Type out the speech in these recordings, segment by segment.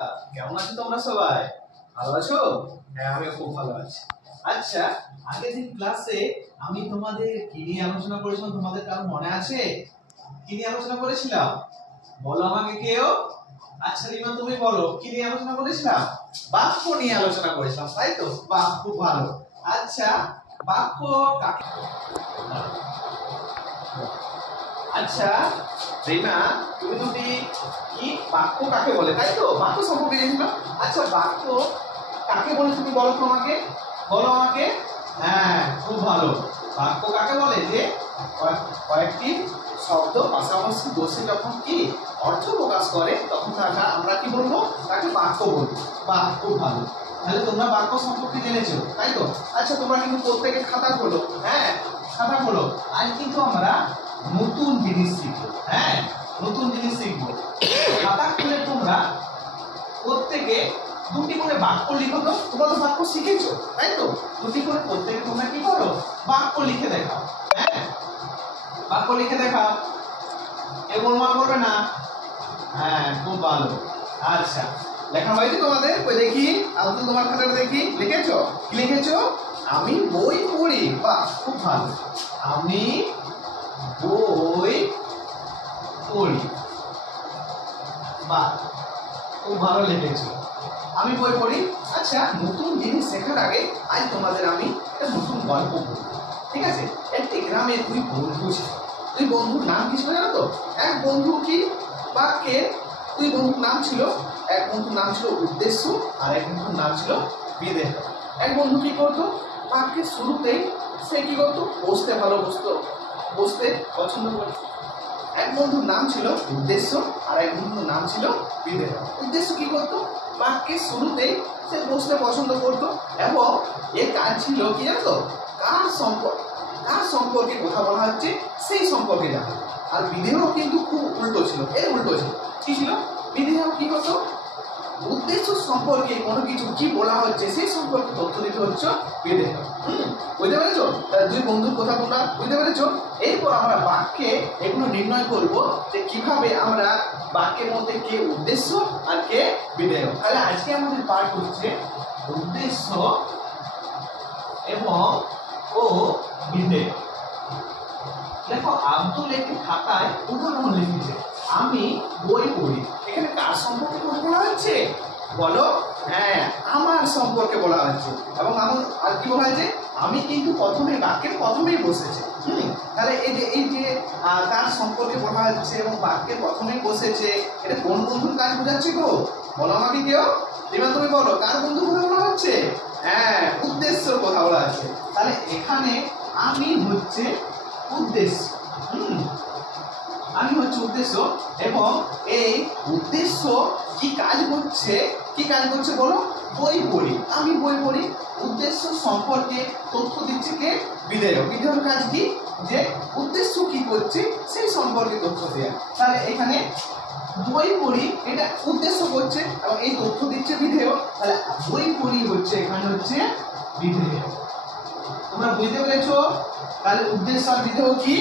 কেমন আছো তোমরা সবাই? ভালো আছো? হ্যাঁ, আমি খুব ভালো আছি। আচ্ছা, আগের দিন ক্লাসে আমি তোমাদের কি নিয়ে আলোচনা করেছিলাম তোমাদের কারো মনে আছে? কি নিয়ে আলোচনা করেছিলাম? বলো আমাকে কেউ। আচ্ছা রিমা তুমি বলো কি নিয়ে আলোচনা করেছিলাম? বাক্য নিয়ে আলোচনা করেছিলাম, তাই তো? বাহ, খুব ভালো। আচ্ছা, বাক্য কাকে আচ্ছা রিমা তুমি দুটি কি বাক্য কাকে বলে, তাই তো? বাক্য সম্পর্কে জেনেছিল। আচ্ছা, বাক্য কাকে বলে তুমি বলো তো আমাকে, বলো আমাকে। হ্যাঁ, খুব ভালো। বাক্য কাকে বলে? যে কয়েকটি শব্দ পাশাপাশি বসে যখন কি অর্থ প্রকাশ করে তখন তাকে আমরা কি বলবো? তাকে বাক্য বলবো। বাহ, খুব ভালো। তাহলে তোমরা বাক্য সম্পর্কে জেনেছো, তাই তো? আচ্ছা, তোমরা কিন্তু প্রত্যেকে খাতা খোলো। হ্যাঁ, খাতা খোলো। আজ কিন্তু আমরা নতুন জিনিস শিখবো। হ্যাঁ, নতুন জিনিস শিখবো। খাতা খুলে তোমরা প্রত্যেকে দুটি করে বাক্য লিখো তো। তোমরা তো বাক্য শিখেছো, তাই তো? দুটি করে প্রত্যেকে তোমরা কি করো? বাক্য লিখে দেখাও। হ্যাঁ, বাক্য লিখে দেখাও। কেউ গোলমাল করবে না। হ্যাঁ, খুব ভালো। আচ্ছা, লেখা হয়েছে তোমাদের? কই দেখি, আব্দুল তোমার খাতাটা দেখি। লিখেছো? কি লিখেছো? আমি বই পড়ি। বাহ, খুব ভালো। আমি বই পড়ি। বাহ, খুব ভালো লিখেছো। আমি বই পড়ি। আচ্ছা, নতুন জিনিস শেখার আগে আজ তোমাদের আমি একটা নতুন গল্প বলবো, ঠিক আছে? একটি গ্রামে দুই বন্ধু ছিল। দুই বন্ধুর নাম কি ছিল জানো তো? এক বন্ধু কি বাক্যে দুই বন্ধুর নাম ছিল, এক বন্ধুর নাম ছিল উদ্দেশ্য আর এক বন্ধুর নাম ছিল বিদেহ। এক বন্ধু কি করতো? বাক্যের শুরুতেই সে কি করতো? বসতে পছন্দ করতো। এক বন্ধুর নাম ছিল উদ্দেশ্য আর এক বন্ধুর নাম ছিল বিদেহ। উদ্দেশ্য কি করতো? বাক্যের শুরুতেই সে বসতে পছন্দ করতো এবং এর কাজ ছিল কি জানো তো? কার সম্পর্কে কথা বলা হচ্ছে সেই সম্পর্কে জানা। আর বিদেহ কিন্তু খুব উল্টো ছিল, এর উল্টো ছিল। কি ছিল? বিদেহ কি করতো? উদ্দেশ্য সম্পর্কে কোনো কিছু কি বলা হচ্ছে সেই সম্পর্কে তথ্য দিতে হচ্ছে বিদেহ। বুঝতে পেরেছো? দুই বন্ধুর কথা তোমরা বুঝতে পেরেছো? এরপর আমরা বাক্যে এগুলো নির্ণয় করব যে কিভাবে আমরা বাক্যের মধ্যে কে উদ্দেশ্য আর কে বিদেহ। তাহলে আজকে আমাদের পাঠ হচ্ছে উদ্দেশ্য এবং বিদেহ। দেখো, আব্দুল একটি খাতায় উদাহরণ লিখেছে, আমি বই পড়ি। এখানে কার সম্পর্কে কথা বলা হচ্ছে বলো? হ্যাঁ, আমার সম্পর্কে বলা হচ্ছে। এবং আর কি বলা হয়েছে? আমি কিন্তু বাক্যের প্রথমেই বসেছে। তাহলে এই যে তার সম্পর্কে বলা হচ্ছে এবং বাক্যের প্রথমেই বসেছে, এটা কোন বন্ধুর কাজ বোঝাচ্ছে গো? বলো আমাকে কেউ। এবার তুমি বলো কার বন্ধুর কথা বলা হচ্ছে? হ্যাঁ, উদ্দেশ্যর কথা বলা হচ্ছে। তাহলে এখানে আমি হচ্ছে উদ্দেশ্য। আমি হচ্ছে উদ্দেশ্য এবং এই উদ্দেশ্য কি কাজ করছে বলো? বই পড়ি। আমি বই পড়ি। উদ্দেশ্য সম্পর্কে তথ্য দিচ্ছে কে? বিদেহ। বিদেহের কাজ কি? যে উদ্দেশ্য কি করছে সেই সম্পর্কে তথ্য দেয়া। তাহলে এখানে বই পড়ি এটা উদ্দেশ্য করছে এবং এই তথ্য দিচ্ছে বিদেহ। তাহলে বই পড়ি হচ্ছে এখানে হচ্ছে বিদেহ। তোমরা বুঝতে পেরেছো? তাহলে উদ্দেশ্য আর বিদেহ কি?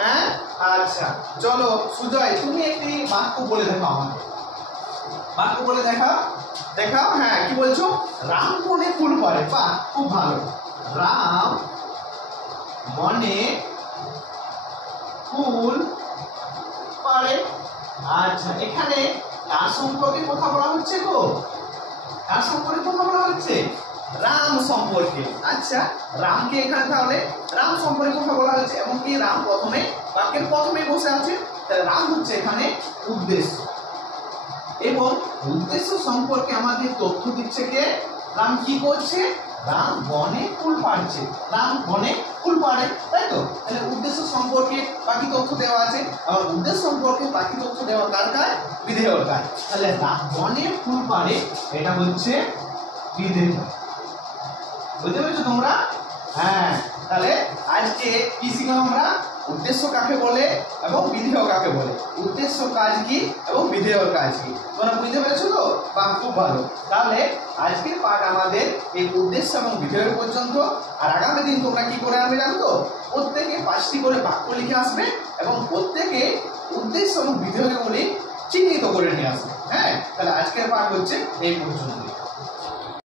হ্যাঁ, আচ্ছা চলো সুজয় তুমি একটি বাক্য বলে দেখাও আমাকে। বাক্য বলে দেখাও। হ্যাঁ, কি বলছো? রাম বনে ফুল পড়ে। বাহ, খুব ভালো। রাম বনে ফুল পড়ে। আচ্ছা, এখানে কার সম্পর্কে কথা বলা হচ্ছে গো? কার সম্পর্কে কথা বলা হচ্ছে? রাম সম্পর্কে। আচ্ছা, রামকে এখানে তাহলে রাম সম্পর্কে কথা বলা হচ্ছে এবং কি রাম বাক্যের প্রথমে বসে আছে। তাহলে রাম হচ্ছে এখানে উদ্দেশ্য এবং উদ্দেশ্য সম্পর্কে আমাদের তথ্য দিচ্ছে কে? রাম কি করছে? রাম বনে ফুল পাড়ছে। রাম বনে ফুল পাড়ে, তাই তো? তাহলে উদ্দেশ্য সম্পর্কে বাকি তথ্য দেওয়া আছে আর উদ্দেশ্য সম্পর্কে বাকি তথ্য দেওয়া কার কাজ? বিদেহর কাজ। তাহলে রাম বনে ফুল পাড়ে এটা হচ্ছে বিদেহ। বুঝতে পেরেছো তোমরা? হ্যাঁ, তাহলে আজকে কি শিখলাম আমরা? উদ্দেশ্য কাকে বলে এবং বিদেহ কাকে বলে। উদ্দেশ্য কাজ কি এবং বিদেহর কাজ কি তোমরা বুঝতে পেরেছো তো? বা খুব ভালো। তাহলে আজকের পাঠ আমাদের এই উদ্দেশ্য এবং বিদেহের পর্যন্ত। আর আগামী দিন তোমরা কি করে আনবে জানো তো? প্রত্যেকে 5টি করে বাক্য লিখে আসবে এবং প্রত্যেকে উদ্দেশ্য এবং বিদেহগুলি চিহ্নিত করে নিয়ে আসবে। হ্যাঁ, তাহলে আজকের পাঠ হচ্ছে এই পর্যন্ত।